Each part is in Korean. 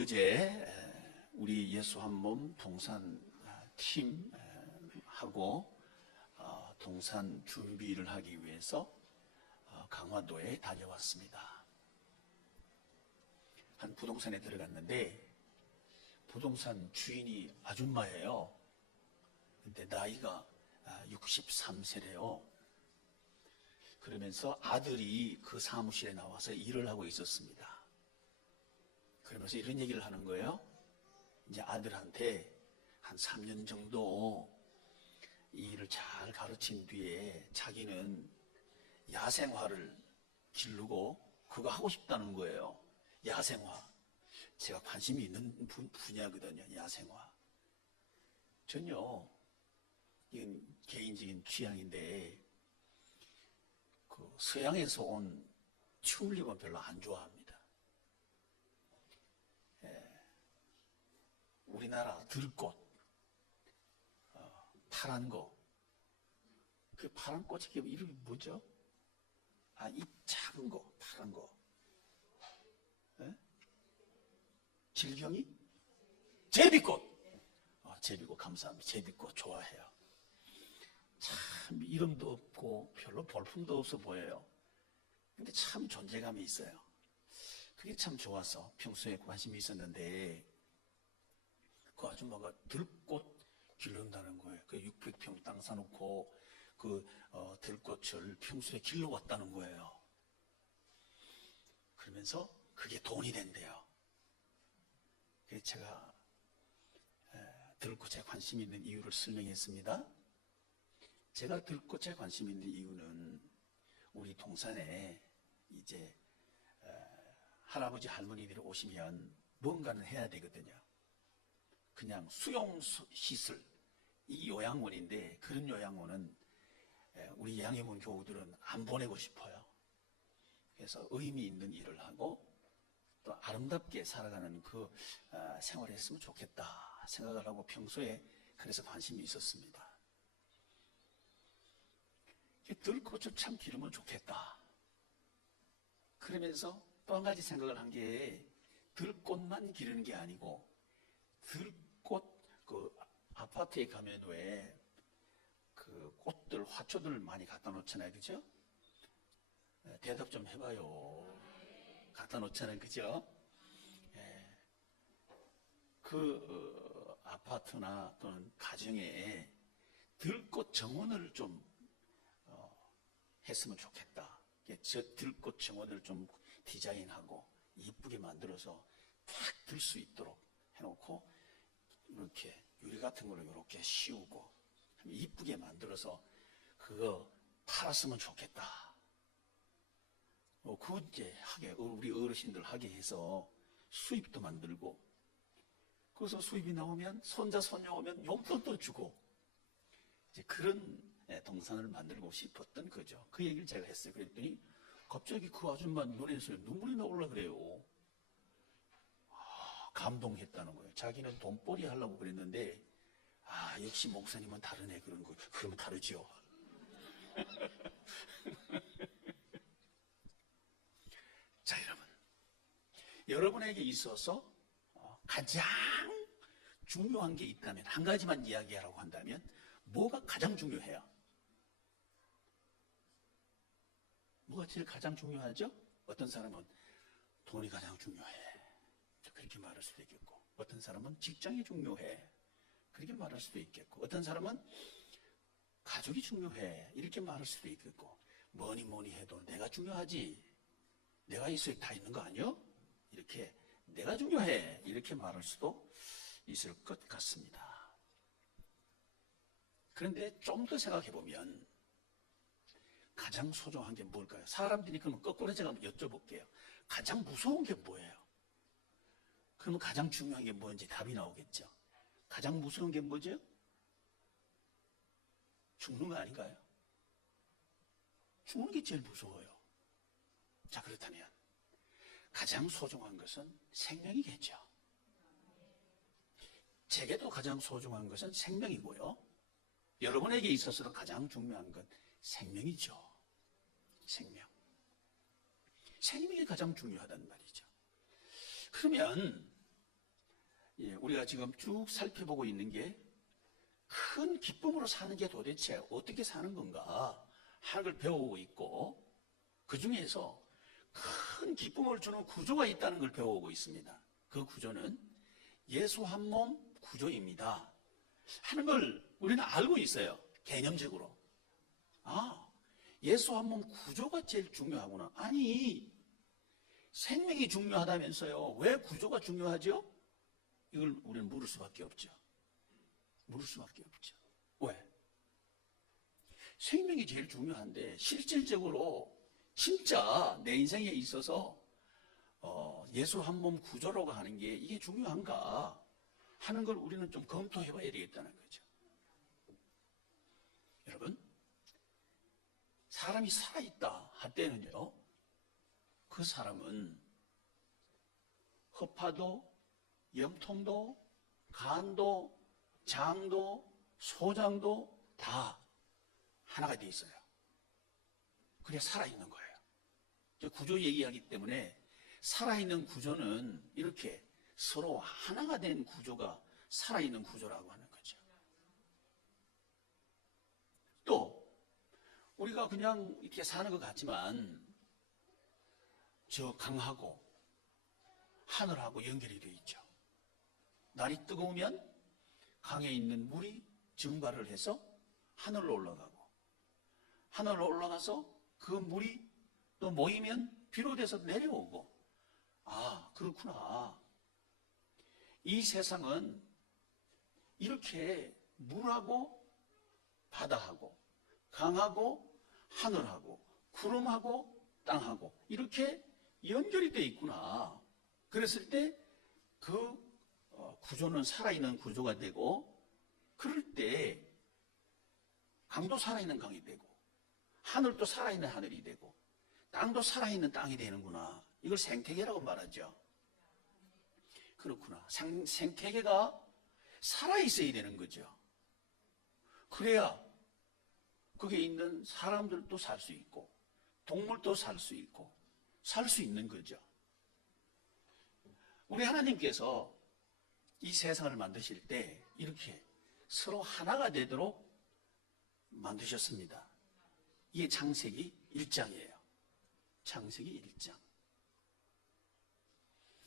어제 우리 예수 한 몸 동산 팀하고 동산 준비를 하기 위해서 강화도에 다녀왔습니다. 한 부동산에 들어갔는데 부동산 주인이 아줌마예요. 근데 나이가 63세래요. 그러면서 아들이 그 사무실에 나와서 일을 하고 있었습니다. 그러면서 이런 얘기를 하는 거예요. 이제 아들한테 한 3년 정도 이 일을 잘 가르친 뒤에 자기는 야생화를 기르고 그거 하고 싶다는 거예요. 야생화. 제가 관심이 있는 분야거든요. 야생화. 전요, 이건 개인적인 취향인데 그 서양에서 온 튤립은 별로 안 좋아합니다. 우리나라 들꽃, 파란 거. 그 파란 꽃이 이름이 뭐죠? 이 작은 거, 파란 거. 질병이? 제비꽃! 제비꽃 감사합니다. 제비꽃 좋아해요. 참 이름도 없고 별로 볼품도 없어 보여요. 근데 참 존재감이 있어요. 그게 참 좋아서 평소에 관심이 있었는데 그 아줌마가 들꽃 기른다는 거예요. 그 600평 땅 사놓고 그 들꽃을 평소에 길러왔다는 거예요. 그러면서 그게 돈이 된대요. 그래서 제가 들꽃에 관심 있는 이유를 설명했습니다. 제가 들꽃에 관심 있는 이유는 우리 동산에 이제 할아버지 할머니들이 오시면 뭔가는 해야 되거든요. 그냥 수용시설, 이 요양원인데 그런 요양원은 우리 양해문 교우들은 안 보내고 싶어요. 그래서 의미 있는 일을 하고 또 아름답게 살아가는 그 생활을 했으면 좋겠다 생각을 하고 평소에 그래서 관심이 있었습니다. 들꽃을 참 기르면 좋겠다. 그러면서 또 한 가지 생각을 한 게 들꽃만 기르는 게 아니고 들꽃 그 아파트에 가면 왜 그 꽃들 화초들 많이 갖다 놓잖아요, 그죠? 대답 좀 해봐요. 갖다 놓잖아요, 그죠? 그 아파트나 또는 가정에 들꽃 정원을 좀 했으면 좋겠다. 저 들꽃 정원을 좀 디자인하고 이쁘게 만들어서 탁 들 수 있도록 해놓고 이렇게 유리 같은 걸로 이렇게 씌우고 이쁘게 만들어서 그거 팔았으면 좋겠다. 그거 이제 하게 우리 어르신들 하게 해서 수입도 만들고 그래서 수입이 나오면 손자 손녀 오면 용돈도 주고 이제 그런 동산을 만들고 싶었던 거죠. 그 얘기를 제가 했어요. 그랬더니 갑자기 그 아줌마 눈에서 눈물이 나오려고 그래요. 감동했다는 거예요. 자기는 돈벌이 하려고 그랬는데 역시 목사님은 다르네. 그런 거. 그러면 다르죠. 자, 여러분에게 있어서 가장 중요한 게 있다면 한 가지만 이야기하라고 한다면 뭐가 가장 중요해요? 뭐가 제일 가장 중요하죠? 어떤 사람은 돈이 가장 중요해. 그렇게 말할 수도 있겠고 어떤 사람은 직장이 중요해. 그렇게 말할 수도 있겠고 어떤 사람은 가족이 중요해. 이렇게 말할 수도 있겠고 뭐니 해도 내가 중요하지. 내가 있어야 다 있는 거 아니야? 이렇게 내가 중요해. 이렇게 말할 수도 있을 것 같습니다. 그런데 좀 더 생각해 보면 가장 소중한 게 뭘까요? 사람들이 그러면 거꾸로 제가 여쭤볼게요. 가장 무서운 게 뭐예요? 그러면 가장 중요한 게 뭔지 답이 나오겠죠. 가장 무서운 게 뭐죠? 죽는 거 아닌가요? 죽는 게 제일 무서워요. 자, 그렇다면 가장 소중한 것은 생명이겠죠. 제게도 가장 소중한 것은 생명이고요. 여러분에게 있어서도 가장 중요한 건 생명이죠. 생명. 생명이 가장 중요하단 말이죠. 그러면 우리가 지금 쭉 살펴보고 있는 게 큰 기쁨으로 사는 게 도대체 어떻게 사는 건가 하는 걸 배우고 있고, 그 중에서 큰 기쁨을 주는 구조가 있다는 걸 배우고 있습니다. 그 구조는 예수 한 몸 구조입니다 하는 걸 우리는 알고 있어요. 개념적으로. 예수 한 몸 구조가 제일 중요하구나. 아니, 생명이 중요하다면서요. 왜 구조가 중요하죠? 이걸 우리는 물을 수밖에 없죠. 물을 수밖에 없죠. 왜? 생명이 제일 중요한데 실질적으로 진짜 내 인생에 있어서 예수 한 몸 구조라고 하는 게 이게 중요한가 하는 걸 우리는 좀 검토해 봐야 되겠다는 거죠. 여러분, 사람이 살아있다 할 때는요, 그 사람은 허파도, 염통도, 간도, 장도, 소장도 다 하나가 돼 있어요. 그래 살아있는 거예요. 구조 얘기하기 때문에 살아있는 구조는 이렇게 서로 하나가 된 구조가 살아있는 구조라고 하는 거죠. 또 우리가 그냥 이렇게 사는 것 같지만 저 강하고 하늘하고 연결이 되어 있죠. 날이 뜨거우면 강에 있는 물이 증발을 해서 하늘로 올라가고, 하늘로 올라가서 그 물이 또 모이면 비로 돼서 내려오고. 그렇구나. 이 세상은 이렇게 물하고 바다하고 강하고 하늘하고 구름하고 땅하고 이렇게 연결이 되어 있구나. 그랬을 때 그 구조는 살아있는 구조가 되고, 그럴 때 강도 살아있는 강이 되고, 하늘도 살아있는 하늘이 되고, 땅도 살아있는 땅이 되는구나. 이걸 생태계라고 말하죠. 그렇구나. 생태계가 살아있어야 되는 거죠. 그래야 거기에 있는 사람들도 살 수 있고 동물도 살 수 있고 살 수 있는 거죠. 우리 하나님께서 이 세상을 만드실 때 이렇게 서로 하나가 되도록 만드셨습니다. 이게 창세기 1장이에요. 창세기 1장.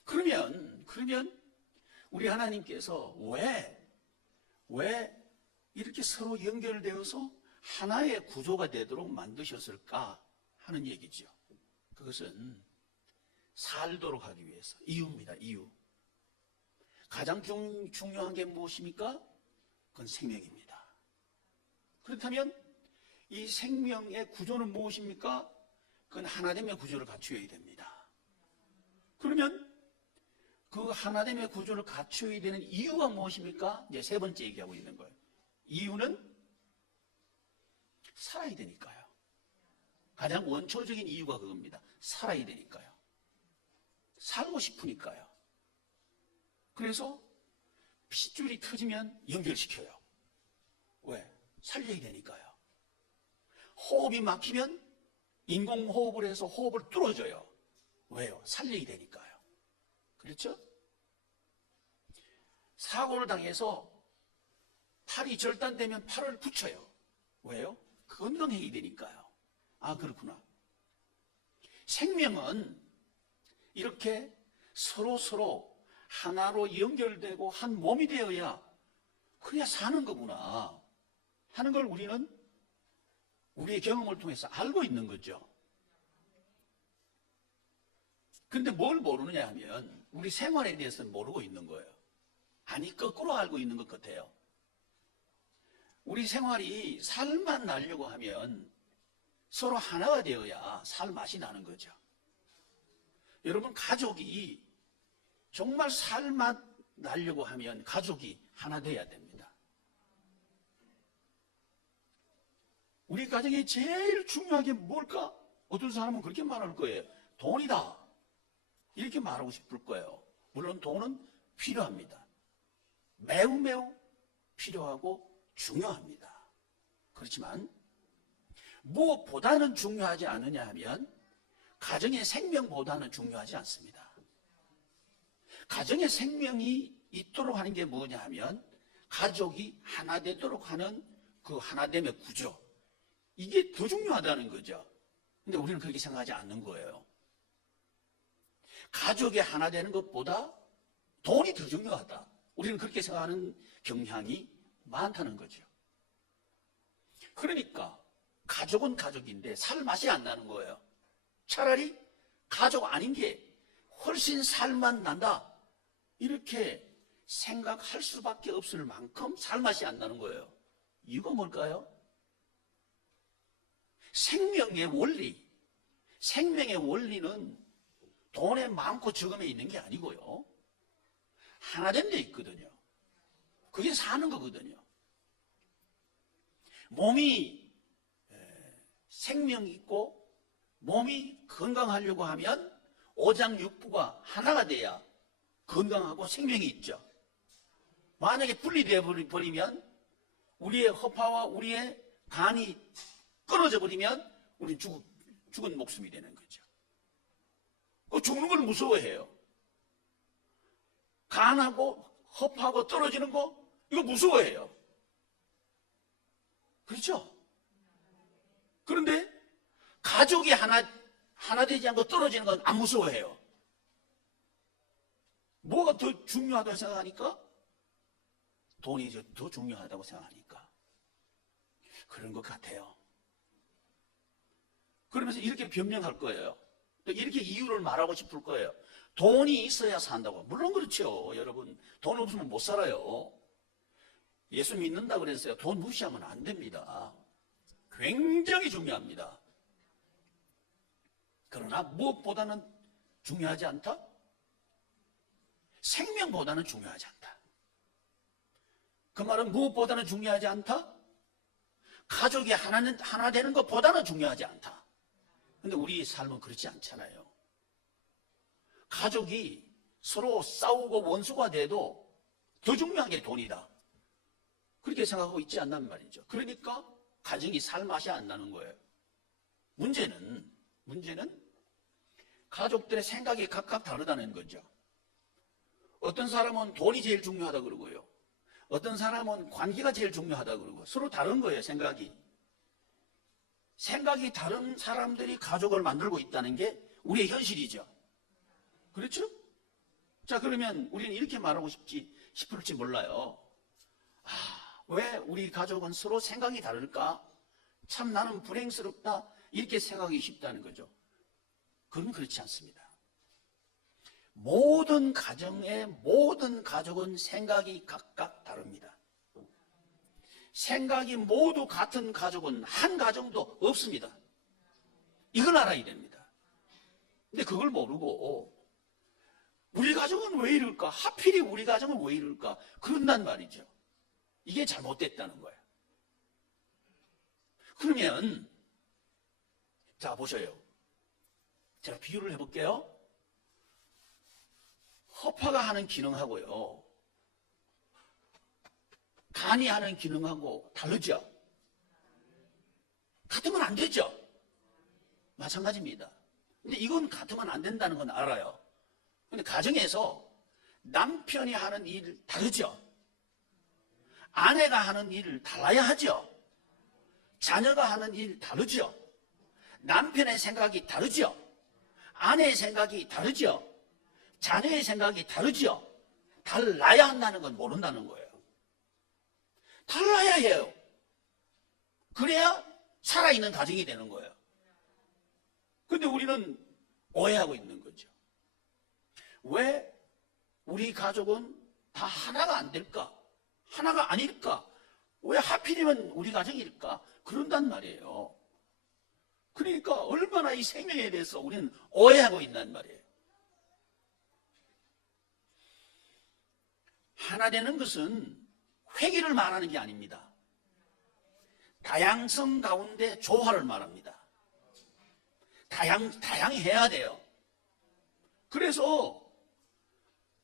그러면 우리 하나님께서 왜 이렇게 서로 연결되어서 하나의 구조가 되도록 만드셨을까 하는 얘기죠. 그것은 살도록 하기 위해서. 이유입니다. 이유. 가장 중요한 게 무엇입니까? 그건 생명입니다. 그렇다면 이 생명의 구조는 무엇입니까? 그건 하나됨의 구조를 갖추어야 됩니다. 그러면 그 하나됨의 구조를 갖추어야 되는 이유가 무엇입니까? 이제 세 번째 얘기하고 있는 거예요. 이유는 살아야 되니까요. 가장 원초적인 이유가 그겁니다. 살아야 되니까요. 살고 싶으니까요. 그래서 핏줄이 터지면 연결시켜요. 왜? 살려야 되니까요. 호흡이 막히면 인공호흡을 해서 호흡을 뚫어줘요. 왜요? 살려야 되니까요. 그렇죠? 사고를 당해서 팔이 절단되면 팔을 붙여요. 왜요? 건강해야 되니까요. 그렇구나. 생명은 이렇게 서로 하나로 연결되고 한 몸이 되어야 그래야 사는 거구나 하는 걸 우리는 우리의 경험을 통해서 알고 있는 거죠. 근데 뭘 모르느냐 하면 우리 생활에 대해서는 모르고 있는 거예요. 아니, 거꾸로 알고 있는 것 같아요. 우리 생활이 살만 나려고 하면 서로 하나가 되어야 살 맛이 나는 거죠. 여러분, 가족이 정말 살맛 나려고 하면 가족이 하나 돼야 됩니다. 우리 가정에 제일 중요한 게 뭘까? 어떤 사람은 그렇게 말할 거예요. 돈이다. 이렇게 말하고 싶을 거예요. 물론 돈은 필요합니다. 매우 필요하고 중요합니다. 그렇지만 무엇보다는 중요하지 않느냐 하면 가정의 생명보다는 중요하지 않습니다. 가정의 생명이 있도록 하는 게 뭐냐 하면 가족이 하나 되도록 하는 그 하나됨의 구조, 이게 더 중요하다는 거죠. 근데 우리는 그렇게 생각하지 않는 거예요. 가족이 하나 되는 것보다 돈이 더 중요하다, 우리는 그렇게 생각하는 경향이 많다는 거죠. 그러니까 가족은 가족인데 살 맛이 안 나는 거예요. 차라리 가족 아닌 게 훨씬 살맛 난다, 이렇게 생각할 수밖에 없을 만큼 살맛이 안 나는 거예요. 이유가 뭘까요? 생명의 원리, 생명의 원리는 돈에 많고 적음에 있는 게 아니고요, 하나된 데 있거든요. 그게 사는 거거든요. 몸이 생명이 있고 몸이 건강하려고 하면 오장육부가 하나가 돼야 건강하고 생명이 있죠. 만약에 분리되어 버리면 우리의 허파와 우리의 간이 끊어져 버리면 우리는 죽은 목숨이 되는 거죠. 죽는 걸 무서워해요. 간하고 허파하고 떨어지는 거, 이거 무서워해요. 그렇죠? 그런데 가족이 하나 되지 않고 떨어지는 건 안 무서워해요. 뭐가 더 중요하다고 생각하니까? 돈이 더 중요하다고 생각하니까. 그런 것 같아요. 그러면서 이렇게 변명할 거예요. 또 이렇게 이유를 말하고 싶을 거예요. 돈이 있어야 산다고. 물론 그렇죠, 여러분. 돈 없으면 못 살아요. 예수 믿는다 그랬어요. 돈 무시하면 안 됩니다. 굉장히 중요합니다. 그러나 무엇보다는 중요하지 않다? 생명보다는 중요하지 않다. 그 말은 무엇보다는 중요하지 않다? 가족이 하나 되는 것보다는 중요하지 않다. 근데 우리 삶은 그렇지 않잖아요. 가족이 서로 싸우고 원수가 돼도 더 중요한 게 돈이다, 그렇게 생각하고 있지 않단 말이죠. 그러니까 가정이 살 맛이 안 나는 거예요. 문제는 가족들의 생각이 각각 다르다는 거죠. 어떤 사람은 돈이 제일 중요하다 그러고요, 어떤 사람은 관계가 제일 중요하다 그러고, 서로 다른 거예요. 생각이 다른 사람들이 가족을 만들고 있다는 게 우리의 현실이죠. 그렇죠? 자, 그러면 우리는 이렇게 말하고 싶을지 몰라요. 왜 우리 가족은 서로 생각이 다를까? 참 나는 불행스럽다, 이렇게 생각하기 쉽다는 거죠. 그건 그렇지 않습니다. 모든 가족은 생각이 각각 다릅니다. 생각이 모두 같은 가족은 한 가정도 없습니다. 이걸 알아야 됩니다. 근데 그걸 모르고 우리 가정은 왜 이럴까? 하필이 우리 가정은 왜 이럴까? 그런단 말이죠. 이게 잘못됐다는 거예요. 그러면 자, 보셔요. 제가 비유를 해볼게요. 허파가 하는 기능하고요, 간이 하는 기능하고 다르죠? 같으면 안 되죠? 마찬가지입니다. 근데 이건 같으면 안 된다는 건 알아요. 근데 가정에서 남편이 하는 일 다르죠? 아내가 하는 일을 달라야 하죠? 자녀가 하는 일 다르죠? 남편의 생각이 다르죠? 아내의 생각이 다르죠? 자녀의 생각이 다르죠? 달라야 한다는 건 모른다는 거예요. 달라야 해요. 그래야 살아있는 가정이 되는 거예요. 근데 우리는 오해하고 있는 거죠. 왜 우리 가족은 다 하나가 안 될까? 하나가 아닐까? 왜 하필이면 우리 가정일까? 그런단 말이에요. 그러니까 얼마나 이 생명에 대해서 우리는 오해하고 있단 말이에요. 하나 되는 것은 회귀를 말하는 게 아닙니다. 다양성 가운데 조화를 말합니다. 다양해야 돼요. 그래서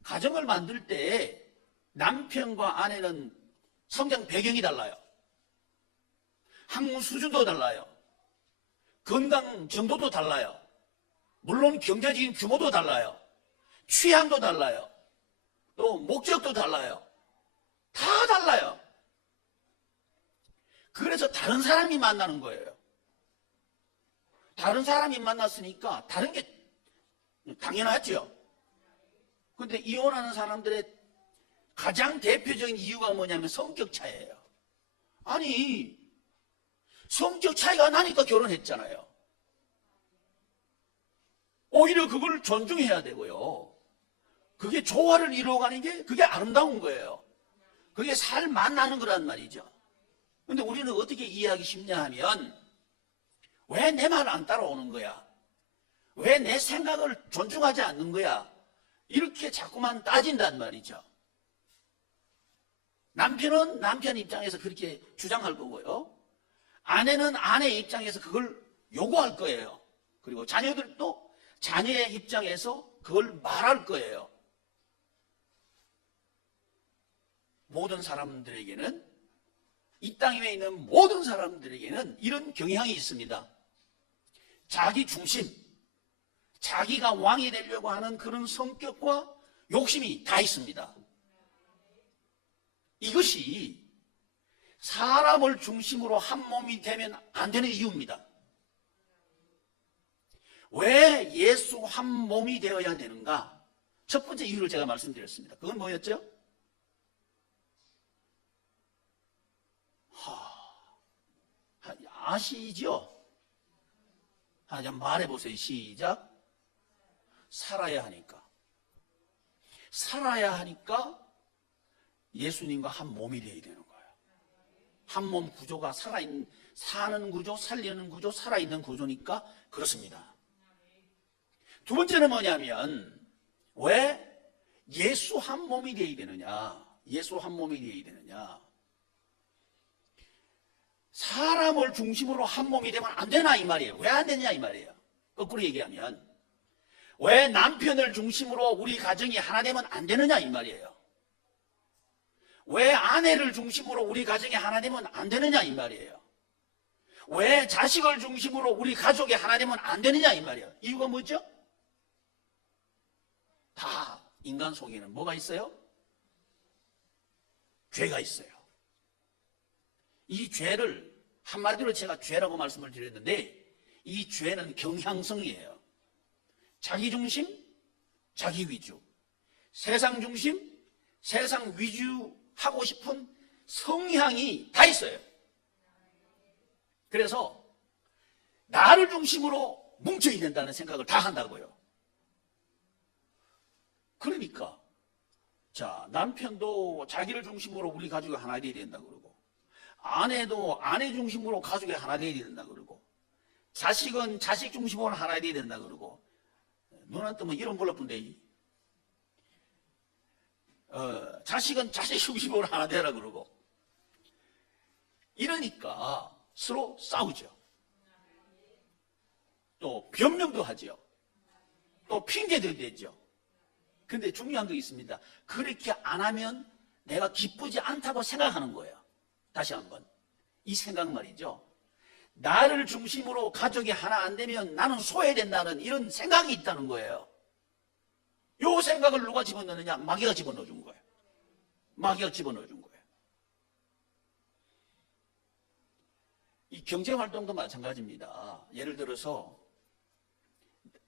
가정을 만들 때 남편과 아내는 성장 배경이 달라요. 학문 수준도 달라요. 건강 정도도 달라요. 물론 경제적인 규모도 달라요. 취향도 달라요. 또 목적도 달라요. 다 달라요. 그래서 다른 사람이 만나는 거예요. 다른 사람이 만났으니까 다른 게 당연하죠. 근데 이혼하는 사람들의 가장 대표적인 이유가 뭐냐면 성격 차이예요. 아니, 성격 차이가 나니까 결혼했잖아요. 오히려 그걸 존중해야 되고요. 그게 조화를 이루어가는 게 그게 아름다운 거예요. 그게 잘 만나는 거란 말이죠. 근데 우리는 어떻게 이해하기 쉽냐 하면 왜 내 말 안 따라오는 거야? 왜 내 생각을 존중하지 않는 거야? 이렇게 자꾸만 따진단 말이죠. 남편은 남편 입장에서 그렇게 주장할 거고요. 아내는 아내 입장에서 그걸 요구할 거예요. 그리고 자녀들도 자녀의 입장에서 그걸 말할 거예요. 모든 사람들에게는, 이 땅 위에 있는 모든 사람들에게는 이런 경향이 있습니다. 자기 중심, 자기가 왕이 되려고 하는 그런 성격과 욕심이 다 있습니다. 이것이 사람을 중심으로 한 몸이 되면 안 되는 이유입니다. 왜 예수 한 몸이 되어야 되는가? 첫 번째 이유를 제가 말씀드렸습니다. 그건 뭐였죠? 아시죠? 말해보세요. 시작. 살아야 하니까. 살아야 하니까 예수님과 한 몸이 되어야 되는 거예요. 한 몸 구조가 사는 구조, 살리는 구조, 살아있는 구조니까 그렇습니다. 두 번째는 뭐냐면 왜 예수 한 몸이 되어야 되느냐? 예수 한 몸이 되어야 되느냐? 사람을 중심으로 한 몸이 되면 안 되나 이 말이에요. 왜 안 되냐 이 말이에요. 거꾸로 얘기하면 왜 남편을 중심으로 우리 가정이 하나 되면 안 되느냐 이 말이에요. 왜 아내를 중심으로 우리 가정이 하나 되면 안 되느냐 이 말이에요. 왜 자식을 중심으로 우리 가족이 하나 되면 안 되느냐 이 말이에요. 이유가 뭐죠? 다 인간 속에는 뭐가 있어요? 죄가 있어요. 이 죄를 한마디로 제가 죄라고 말씀을 드렸는데 이 죄는 경향성이에요. 자기 중심, 자기 위주. 세상 중심, 세상 위주하고 싶은 성향이 다 있어요. 그래서 나를 중심으로 뭉쳐야 된다는 생각을 다 한다고요. 그러니까 자, 남편도 자기를 중심으로 우리 가족이 하나 되어야 된다 그러고 아내도 아내 중심으로 가족이 하나 되어야 된다 그러고 자식은 자식 중심으로 하나 되어야 된다 그러고 눈안 뜨면 이런 불러본데 자식은 자식 중심으로 하나 되라 그러고 이러니까 서로 싸우죠. 또 변명도 하죠. 또 핑계도 대죠. 근데 중요한 거 있습니다. 그렇게 안 하면 내가 기쁘지 않다고 생각하는 거예요. 다시 한번 이 생각 말이죠. 나를 중심으로 가족이 하나 안 되면 나는 소외된다는 이런 생각이 있다는 거예요. 이 생각을 누가 집어넣느냐? 마귀가 집어넣어 준 거예요. 마귀가 집어넣어 준 거예요. 이 경제활동도 마찬가지입니다. 예를 들어서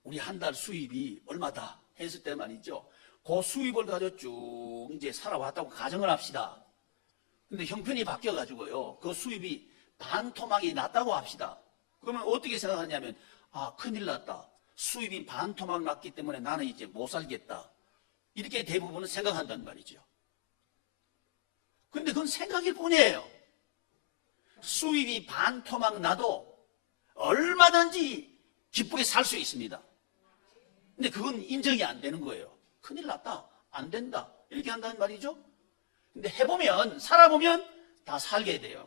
우리 한 달 수입이 얼마다 했을 때 말이죠. 그 수입을 가지고 쭉 이제 살아왔다고 가정을 합시다. 근데 형편이 바뀌어가지고요. 그 수입이 반토막이 났다고 합시다. 그러면 어떻게 생각하냐면, 아, 큰일 났다. 수입이 반토막 났기 때문에 나는 이제 못 살겠다. 이렇게 대부분은 생각한단 말이죠. 근데 그건 생각일 뿐이에요. 수입이 반토막 나도 얼마든지 기쁘게 살 수 있습니다. 근데 그건 인정이 안 되는 거예요. 큰일 났다. 안 된다. 이렇게 한다는 말이죠. 근데 해보면, 살아보면 다 살게 돼요.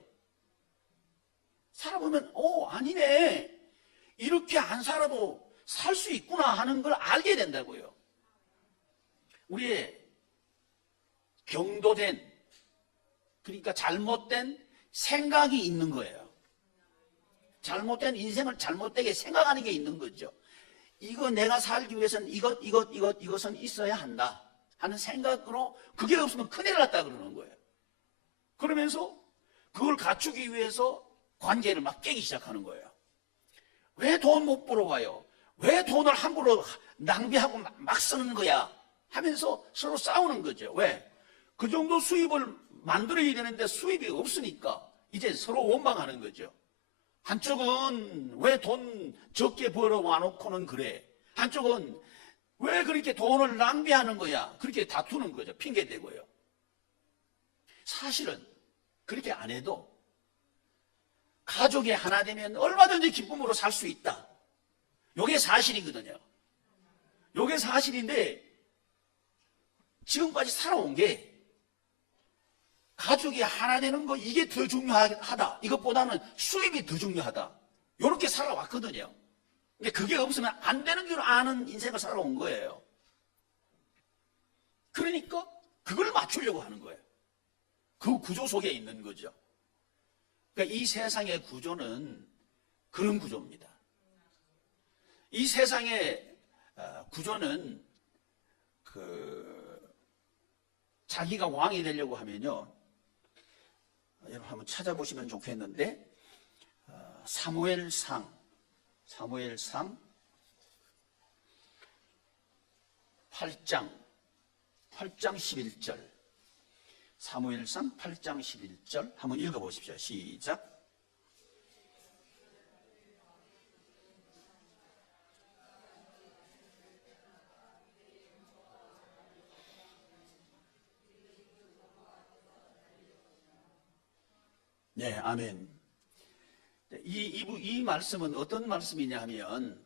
살아보면, 아니네. 이렇게 안 살아도 살 수 있구나 하는 걸 알게 된다고요. 우리의 경도된, 그러니까 잘못된 생각이 있는 거예요. 잘못된 인생을 잘못되게 생각하는 게 있는 거죠. 이거 내가 살기 위해서는 이것은 있어야 한다 하는 생각으로 그게 없으면 큰일 났다 그러는 거예요. 그러면서 그걸 갖추기 위해서 관계를 막 깨기 시작하는 거예요. 왜 돈 못 벌어와요? 왜 돈을 함부로 낭비하고 막 쓰는 거야? 하면서 서로 싸우는 거죠. 왜? 그 정도 수입을 만들어야 되는데 수입이 없으니까 이제 서로 원망하는 거죠. 한쪽은 왜 돈 적게 벌어와 놓고는 그래? 한쪽은 왜 그렇게 돈을 낭비하는 거야? 그렇게 다투는 거죠. 핑계대고요. 사실은 그렇게 안 해도 가족이 하나 되면 얼마든지 기쁨으로 살 수 있다. 이게 사실이거든요. 이게 사실인데 지금까지 살아온 게 가족이 하나 되는 거 이게 더 중요하다. 이것보다는 수입이 더 중요하다. 이렇게 살아왔거든요. 근데 그게 없으면 안 되는 줄 아는 인생을 살아온 거예요. 그러니까 그걸 맞추려고 하는 거예요. 그 구조 속에 있는 거죠. 그러니까 이 세상의 구조는 그런 구조입니다. 이 세상의 구조는 자기가 왕이 되려고 하면요. 여러분 한번 찾아보시면 좋겠는데 사무엘상 8장 11절 사무엘상 8장 11절 한번 읽어보십시오. 시작. 네, 아멘. 이 말씀은 어떤 말씀이냐 하면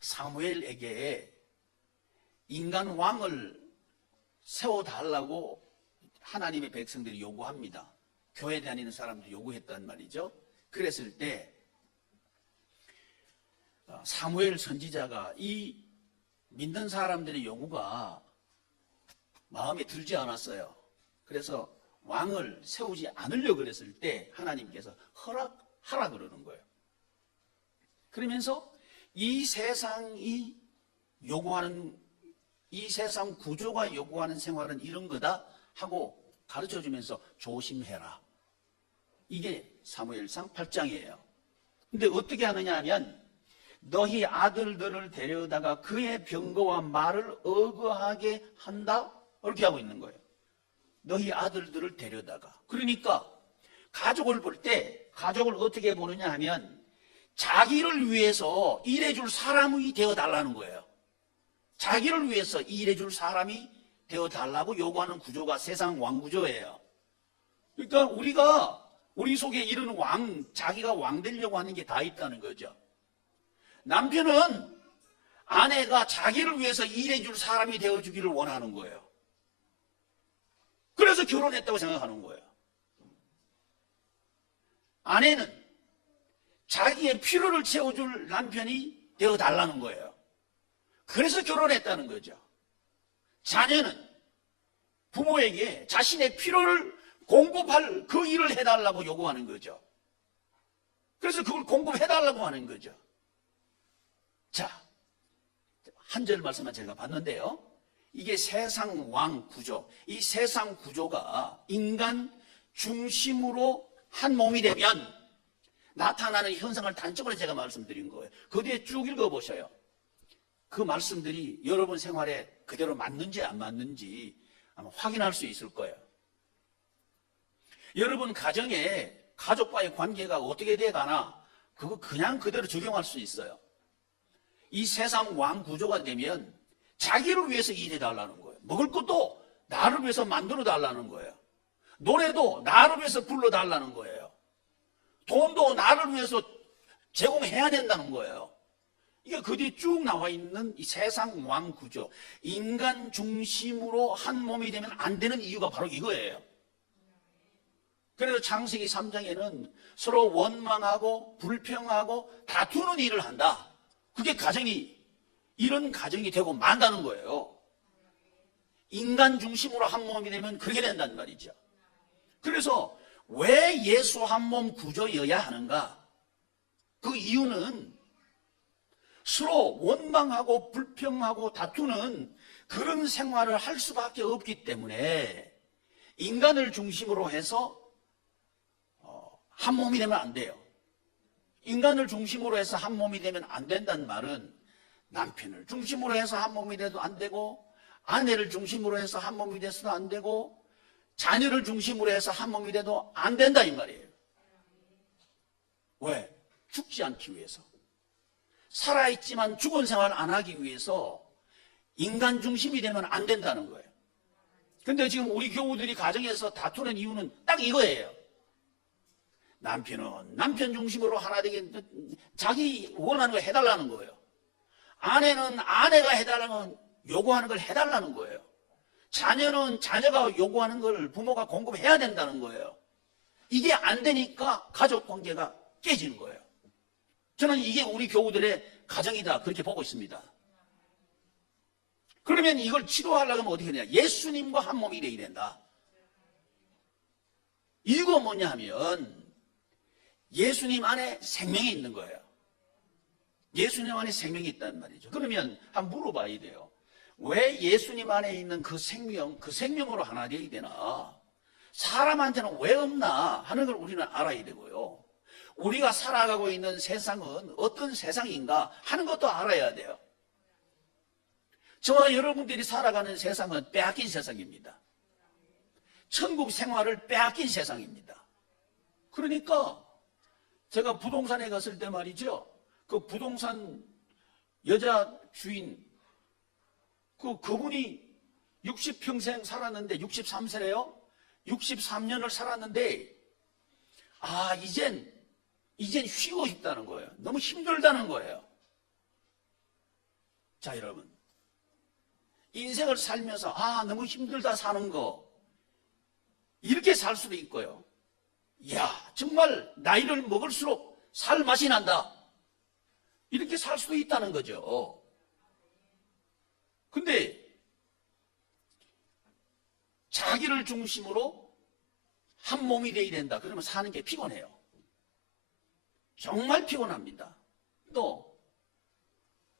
사무엘에게 인간 왕을 세워달라고 하나님의 백성들이 요구합니다. 교회 다니는 사람들이 요구했단 말이죠. 그랬을 때 사무엘 선지자가 이 믿는 사람들의 요구가 마음에 들지 않았어요. 그래서 왕을 세우지 않으려고 그랬을 때 하나님께서 허락하라 그러는 거예요. 그러면서 이 세상이 요구하는 이 세상 구조가 요구하는 생활은 이런 거다 하고 가르쳐주면서 조심해라. 이게 사무엘상 8장이에요. 근데 어떻게 하느냐 하면 너희 아들들을 데려다가 그의 병거와 말을 어거하게 한다 이렇게 하고 있는 거예요. 너희 아들들을 데려다가. 그러니까 가족을 볼 때 가족을 어떻게 보느냐 하면 자기를 위해서 일해줄 사람이 되어달라는 거예요. 자기를 위해서 일해줄 사람이 되어달라고 요구하는 구조가 세상 왕구조예요. 그러니까 우리 속에 이런 자기가 왕 되려고 하는 게 다 있다는 거죠. 남편은 아내가 자기를 위해서 일해줄 사람이 되어주기를 원하는 거예요. 그래서 결혼했다고 생각하는 거예요. 아내는 자기의 필요를 채워줄 남편이 되어달라는 거예요. 그래서 결혼했다는 거죠. 자녀는 부모에게 자신의 필요를 공급할 그 일을 해달라고 요구하는 거죠. 그래서 그걸 공급해달라고 하는 거죠. 자, 한 절 말씀만 제가 봤는데요. 이게 세상 왕 구조, 이 세상 구조가 인간 중심으로 한 몸이 되면 나타나는 현상을 단적으로 제가 말씀드린 거예요. 그 뒤에 쭉 읽어보셔요. 그 말씀들이 여러분 생활에 그대로 맞는지 안 맞는지 아마 확인할 수 있을 거예요. 여러분 가정에 가족과의 관계가 어떻게 돼가나 그거 그냥 그대로 적용할 수 있어요. 이 세상 왕 구조가 되면 자기를 위해서 일해달라는 거예요. 먹을 것도 나를 위해서 만들어달라는 거예요. 노래도 나를 위해서 불러달라는 거예요. 돈도 나를 위해서 제공해야 된다는 거예요. 이게 그 뒤에 쭉 나와 있는 이 세상 왕 구조. 인간 중심으로 한 몸이 되면 안 되는 이유가 바로 이거예요. 그래서 창세기 3장에는 서로 원망하고 불평하고 다투는 일을 한다. 그게 이런 가정이 되고 만다는 거예요. 인간 중심으로 한 몸이 되면 그렇게 된다는 말이죠. 그래서 왜 예수 한 몸 구조여야 하는가? 그 이유는 서로 원망하고 불평하고 다투는 그런 생활을 할 수밖에 없기 때문에 인간을 중심으로 해서 한 몸이 되면 안 돼요. 인간을 중심으로 해서 한 몸이 되면 안 된다는 말은 남편을 중심으로 해서 한 몸이 돼도 안 되고, 아내를 중심으로 해서 한 몸이 돼서도 안 되고, 자녀를 중심으로 해서 한 몸이 돼도 안 된다 이 말이에요. 왜? 죽지 않기 위해서. 살아있지만 죽은 생활 안 하기 위해서 인간 중심이 되면 안 된다는 거예요. 근데 지금 우리 교우들이 가정에서 다투는 이유는 딱 이거예요. 남편은 남편 중심으로 하나 되게 자기 원하는 걸 해달라는 거예요. 아내는 아내가 해달라는 요구하는 걸 해달라는 거예요. 자녀는 자녀가 요구하는 걸 부모가 공급해야 된다는 거예요. 이게 안 되니까 가족 관계가 깨지는 거예요. 저는 이게 우리 교우들의 가정이다 그렇게 보고 있습니다. 그러면 이걸 치료하려면 어떻게 되냐? 예수님과 한 몸이 되어야 된다. 이유가 뭐냐 하면 예수님 안에 생명이 있는 거예요. 예수님 안에 생명이 있다는 말이죠. 그러면 한번 물어봐야 돼요. 왜 예수님 안에 있는 그 생명으로 하나 되어야 되나? 사람한테는 왜 없나 하는 걸 우리는 알아야 되고요. 우리가 살아가고 있는 세상은 어떤 세상인가 하는 것도 알아야 돼요. 저와 여러분들이 살아가는 세상은 빼앗긴 세상입니다. 천국 생활을 빼앗긴 세상입니다. 그러니까 제가 부동산에 갔을 때 말이죠. 그 부동산 여자 주인 그분이 60평생 살았는데 63세래요. 63년을 살았는데 이젠 쉬고 싶다는 거예요. 너무 힘들다는 거예요. 자, 여러분. 인생을 살면서 너무 힘들다 사는 거 이렇게 살 수도 있고요. 이야, 정말 나이를 먹을수록 살 맛이 난다. 이렇게 살 수도 있다는 거죠. 근데 자기를 중심으로 한 몸이 되어야 된다. 그러면 사는 게 피곤해요. 정말 피곤합니다. 또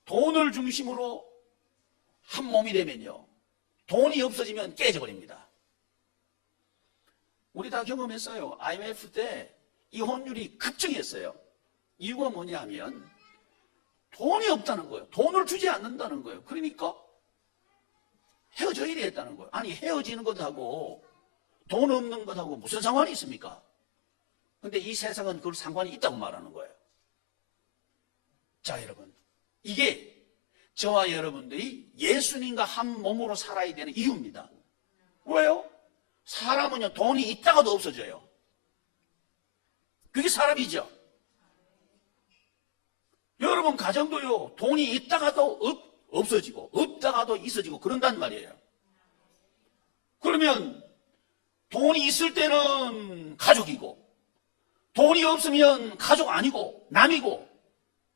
돈을 중심으로 한 몸이 되면요. 돈이 없어지면 깨져버립니다. 우리 다 경험했어요. IMF 때 이혼율이 급증했어요. 이유가 뭐냐 하면 돈이 없다는 거예요. 돈을 주지 않는다는 거예요. 그러니까 헤어져야 되겠다는 거예요. 아니, 헤어지는 것하고 돈 없는 것하고 무슨 상관이 있습니까? 근데 이 세상은 그걸 상관이 있다고 말하는 거예요. 자, 여러분. 이게 저와 여러분들이 예수님과 한 몸으로 살아야 되는 이유입니다. 왜요? 사람은요, 돈이 있다가도 없어져요. 그게 사람이죠. 여러분 가정도요, 돈이 있다가도 없어지고 없다가도 있어지고 그런단 말이에요. 그러면 돈이 있을 때는 가족이고 돈이 없으면 가족 아니고 남이고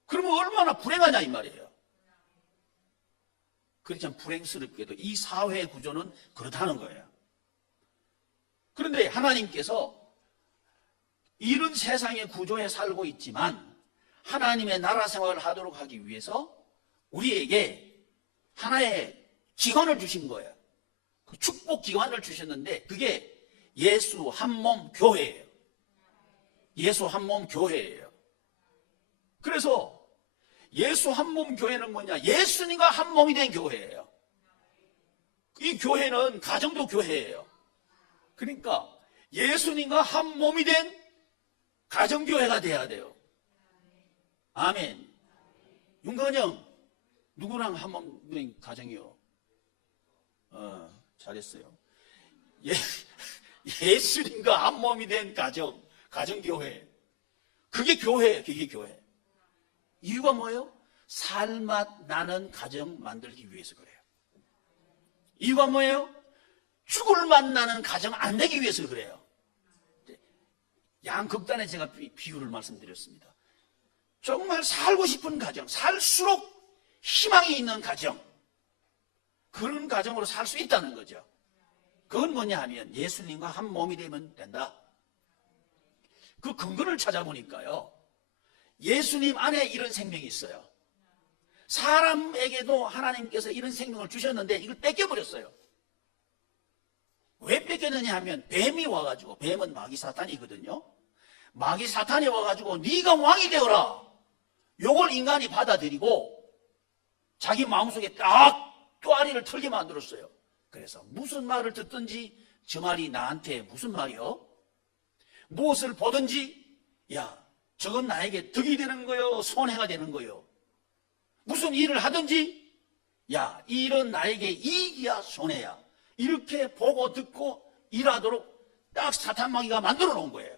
그러면 얼마나 불행하냐 이 말이에요. 그렇지만 불행스럽게도 이 사회의 구조는 그렇다는 거예요. 그런데 하나님께서 이런 세상의 구조에 살고 있지만 하나님의 나라 생활을 하도록 하기 위해서 우리에게 하나의 기관을 주신 거예요. 그 축복 기관을 주셨는데 그게 예수 한 몸 교회예요. 예수 한 몸 교회예요. 그래서 예수 한 몸 교회는 뭐냐? 예수님과 한 몸이 된 교회예요. 이 교회는 가정도 교회예요. 그러니까 예수님과 한 몸이 된 가정교회가 돼야 돼요. 아멘. 윤건영 누구랑 한 몸 된 가정이요? 잘했어요. 예수님과 한 몸이 된 가정교회. 그게 교회예요. 그게 교회. 이유가 뭐예요? 살맛 나는 가정 만들기 위해서 그래요. 이유가 뭐예요? 죽을 맛 나는 가정 안 되기 위해서 그래요. 양극단에 제가 비유를 말씀드렸습니다. 정말 살고 싶은 가정, 살수록 희망이 있는 가정, 그런 가정으로 살 수 있다는 거죠. 그건 뭐냐 하면 예수님과 한 몸이 되면 된다. 그 근거를 찾아보니까요, 예수님 안에 이런 생명이 있어요. 사람에게도 하나님께서 이런 생명을 주셨는데 이걸 뺏겨버렸어요. 왜 뺏겼느냐 하면 뱀이 와가지고, 뱀은 마귀 사탄이거든요. 마귀 사탄이 와가지고 네가 왕이 되어라, 요걸 인간이 받아들이고 자기 마음속에 딱 꽐라리를 털게 만들었어요. 그래서 무슨 말을 듣든지 저 말이 나한테 무슨 말이요? 무엇을 보든지 야, 저건 나에게 득이 되는 거요, 손해가 되는 거요. 무슨 일을 하든지 야, 이 일은 나에게 이익이야, 손해야, 이렇게 보고 듣고 일하도록 딱 사탄마귀가 만들어 놓은 거예요.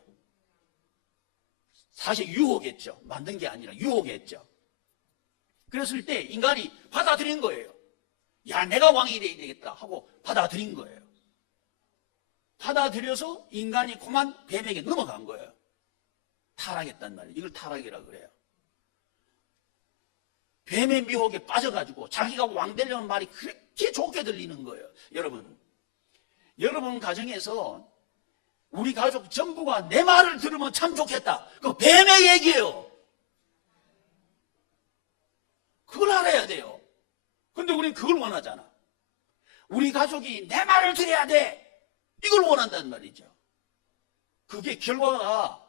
사실 유혹했죠. 만든 게 아니라 유혹했죠. 그랬을 때 인간이 받아들인 거예요. 야, 내가 왕이 돼야 되겠다 하고 받아들인 거예요. 받아들여서 인간이 그만 뱀에게 넘어간 거예요. 타락했단 말이에요. 이걸 타락이라고 그래요. 뱀의 미혹에 빠져가지고 자기가 왕 되려는 말이 그렇게 좋게 들리는 거예요. 여러분 가정에서 우리 가족 전부가 내 말을 들으면 참 좋겠다, 그거 뱀의 얘기예요. 그걸 알아야 돼요. 근데 우리는 그걸 원하잖아. 우리 가족이 내 말을 들어야 돼, 이걸 원한단 말이죠. 그게 결과가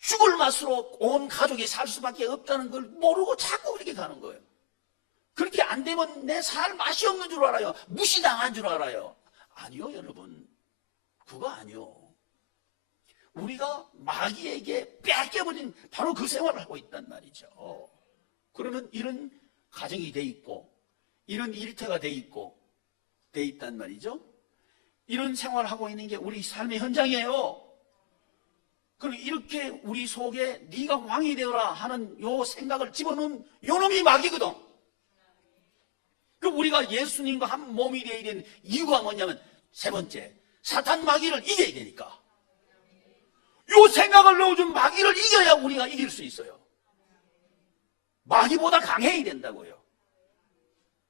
죽을 맛으로 온 가족이 살 수밖에 없다는 걸 모르고 자꾸 그렇게 가는 거예요. 그렇게 안 되면 내 살 맛이 없는 줄 알아요. 무시당한 줄 알아요. 아니요, 여러분. 그거 아니요. 우리가 마귀에게 뺏겨버린 바로 그 생활을 하고 있단 말이죠. 그러면 이런 가정이 돼 있고, 이런 일터가 돼 있단 말이죠. 이런 생활을 하고 있는 게 우리 삶의 현장이에요. 그럼 이렇게 우리 속에 네가 왕이 되어라 하는 요 생각을 집어넣은 요 놈이 마귀거든. 그럼 우리가 예수님과 한 몸이 되어야 되는 이유가 뭐냐면, 세 번째, 사탄 마귀를 이겨야 되니까. 요 생각을 넣어준 마귀를 이겨야 우리가 이길 수 있어요. 마귀보다 강해야 된다고요.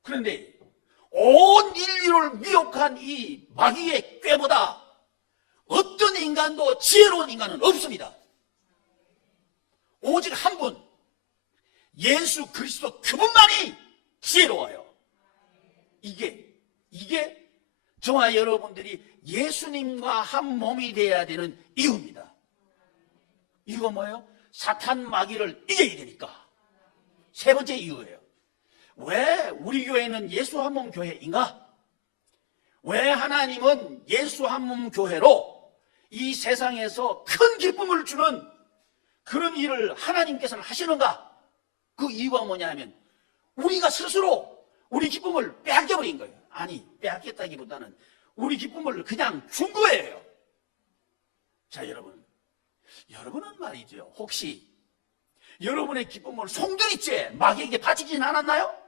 그런데 온 인류를 미혹한 이 마귀의 꾀보다 어떤 인간도 지혜로운 인간은 없습니다. 오직 한 분, 예수 그리스도 그분만이 지혜로워요. 이게 저와 여러분들이 예수님과 한 몸이 되어야 되는 이유입니다. 이유가 뭐예요? 사탄 마귀를 이겨야 되니까. 세 번째 이유예요. 왜 우리 교회는 예수 한 몸 교회인가? 왜 하나님은 예수 한 몸 교회로 이 세상에서 큰 기쁨을 주는 그런 일을 하나님께서는 하시는가? 그 이유가 뭐냐면 우리가 스스로 우리 기쁨을 빼앗겨버린 거예요. 아니, 빼앗겼다기보다는 우리 기쁨을 그냥 준 거예요. 자, 여러분은 말이죠, 혹시 여러분의 기쁨을 송두리째 마귀에게 바치진 않았나요?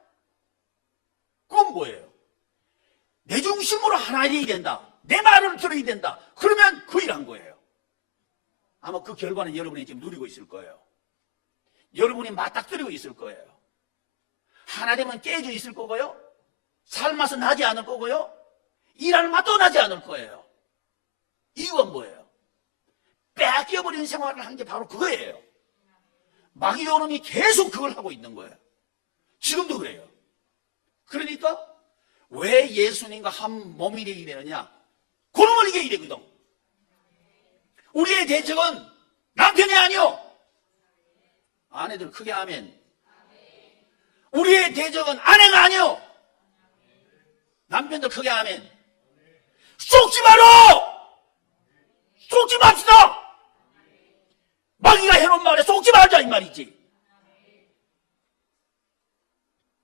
그건 뭐예요? 내 중심으로 하나 되어야 된다, 내 말을 들어야 된다, 그러면 그 일한 거예요. 아마 그 결과는 여러분이 지금 누리고 있을 거예요. 여러분이 맞닥뜨리고 있을 거예요. 하나 되면 깨져 있을 거고요, 삶아서 나지 않을 거고요, 일할 맛도 나지 않을 거예요. 이유가 뭐예요? 뺏겨버린 생활을 한 게 바로 그거예요. 마귀 요놈이 계속 그걸 하고 있는 거예요. 지금도 그래요. 그러니까 왜 예수님과 한 몸이 되게 되느냐? 그놈을 이겨야 되거든. 우리의 대적은 남편이 아니요. 아내들 크게 아멘. 우리의 대적은 아내가 아니요. 남편들 크게 아멘. 속지 마라! 속지 맙시다! 마귀가 해놓은 말에 속지 말자 이 말이지.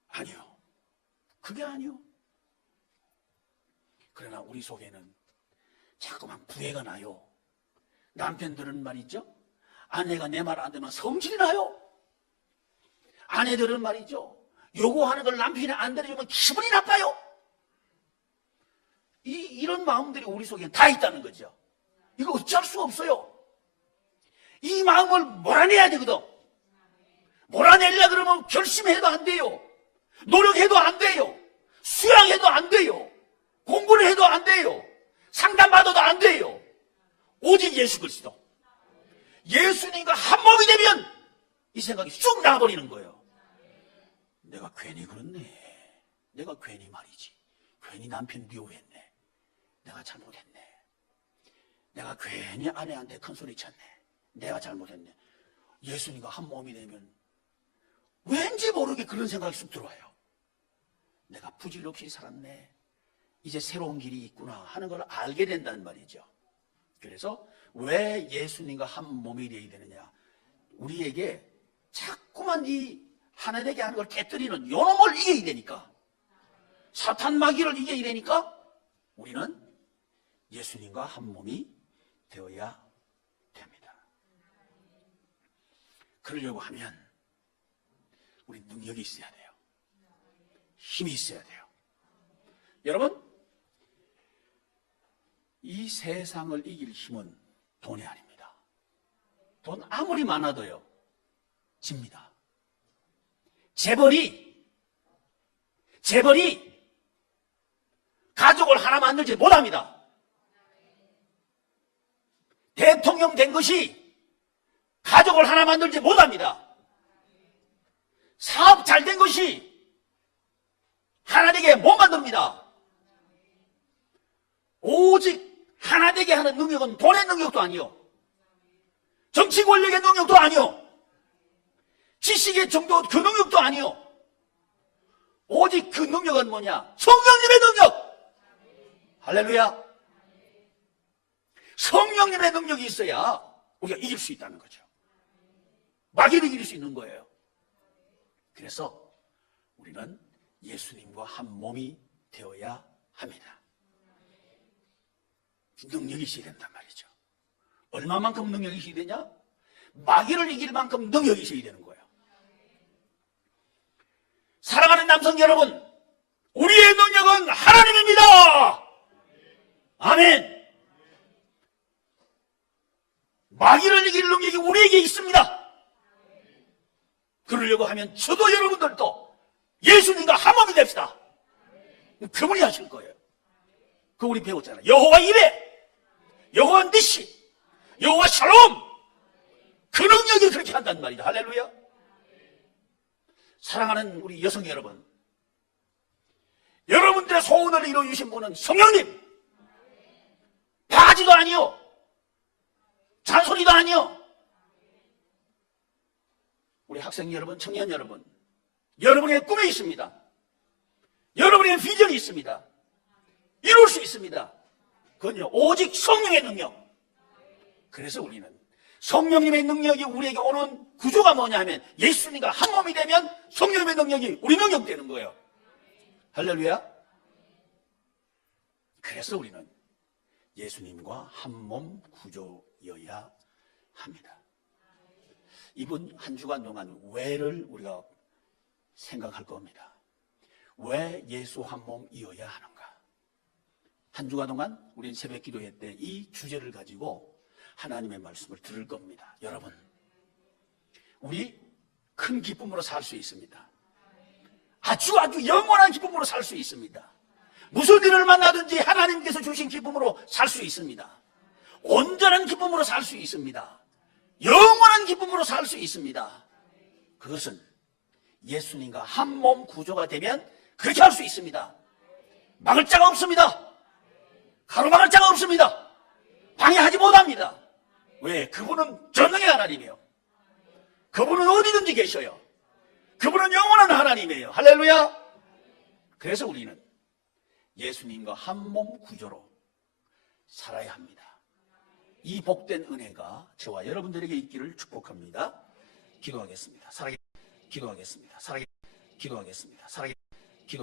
아니요. 그게 아니요. 그러나 우리 속에는 자꾸만 부해가 나요. 남편들은 말이죠, 아내가 내 말 안 들으면 성질이 나요. 아내들은 말이죠, 요구하는 걸 남편이 안 들어주면 기분이 나빠요. 이런 마음들이 우리 속에 다 있다는 거죠. 이거 어찌할 수가 없어요. 이 마음을 몰아내야 되거든. 몰아내려고 그러면 결심해도 안 돼요. 노력해도 안 돼요. 수양해도 안 돼요. 공부를 해도 안 돼요. 상담받아도 안 돼요. 오직 예수 그리스도, 예수님과 한 몸이 되면 이 생각이 쑥 나와버리는 거예요. 내가 괜히 그렇네. 내가 괜히 말이지. 괜히 남편 미워했네. 내가 잘못했네. 내가 괜히 아내한테 큰 소리 쳤네. 내가 잘못했네. 예수님과 한 몸이 되면 왠지 모르게 그런 생각이 쑥 들어와요. 내가 부질없이 살았네. 이제 새로운 길이 있구나 하는 걸 알게 된다는 말이죠. 그래서 왜 예수님과 한 몸이 되어야 되느냐. 우리에게 자꾸만 이 하나 되게 하는 걸 깨뜨리는 요놈을 이겨야 되니까, 사탄 마귀를 이겨야 되니까 우리는 예수님과 한 몸이 되어야 됩니다. 그러려고 하면 우리 능력이 있어야 돼요. 힘이 있어야 돼요. 여러분, 이 세상을 이길 힘은 돈이 아닙니다. 돈 아무리 많아도요, 집니다. 재벌이 가족을 하나 만들지 못합니다. 대통령 된 것이 가족을 하나 만들지 못합니다. 사업 잘 된 것이 하나 되게 못 만듭니다. 오직 하나 되게 하는 능력은 돈의 능력도 아니요, 정치 권력의 능력도 아니요, 지식의 정도 그 능력도 아니요. 오직 그 능력은 뭐냐? 성령님의 능력. 할렐루야. 성령님의 능력이 있어야 우리가 이길 수 있다는 거죠. 마귀를 이길 수 있는 거예요. 그래서 우리는 예수님과 한 몸이 되어야 합니다. 능력이 있어야 된단 말이죠. 얼마만큼 능력이 있어야 되냐? 마귀를 이길 만큼 능력이 있어야 되는 거예요. 사랑하는 남성 여러분, 우리의 능력은 하나님입니다. 아멘. 마귀를 이길 능력이 우리에게 있습니다. 그러려고 하면 저도 여러분들도 예수님과 한 몸이 됩시다. 그분이 하실 거예요. 그 우리 배웠잖아요. 여호와 이레, 여호와 니시, 여호와 샬롬. 그 능력이 그렇게 한단 말이다. 할렐루야. 사랑하는 우리 여성 여러분, 여러분들의 소원을 이루어주신 분은 성령님. 바지도 아니요, 잔소리도 아니요. 우리 학생 여러분, 청년 여러분, 여러분의 꿈이 있습니다. 여러분의 비전이 있습니다. 이룰 수 있습니다. 그건요, 오직 성령의 능력. 그래서 우리는 성령님의 능력이 우리에게 오는 구조가 뭐냐 하면, 예수님과 한 몸이 되면 성령님의 능력이 우리 능력 되는 거예요. 할렐루야. 그래서 우리는 예수님과 한 몸 구조여야 합니다. 이번 한 주간 동안 왜를 우리가 생각할 겁니다. 왜 예수 한 몸이어야 하는가? 한 주간 동안 우리는 새벽 기도회 때 이 주제를 가지고 하나님의 말씀을 들을 겁니다. 여러분, 우리 큰 기쁨으로 살 수 있습니다. 아주 영원한 기쁨으로 살 수 있습니다. 무슨 일을 만나든지 하나님께서 주신 기쁨으로 살 수 있습니다. 온전한 기쁨으로 살 수 있습니다. 영원한 기쁨으로 살 수 있습니다. 그것은 예수님과 한 몸 구조가 되면 그렇게 할 수 있습니다. 막을 자가 없습니다. 가로막을 자가 없습니다. 방해하지 못합니다. 왜? 그분은 전능의 하나님이에요. 그분은 어디든지 계셔요. 그분은 영원한 하나님이에요. 할렐루야. 그래서 우리는 예수님과 한 몸 구조로 살아야 합니다. 이 복된 은혜가 저와 여러분들에게 있기를 축복합니다. 기도하겠습니다. 기도하겠습니다. 기도하겠습니다.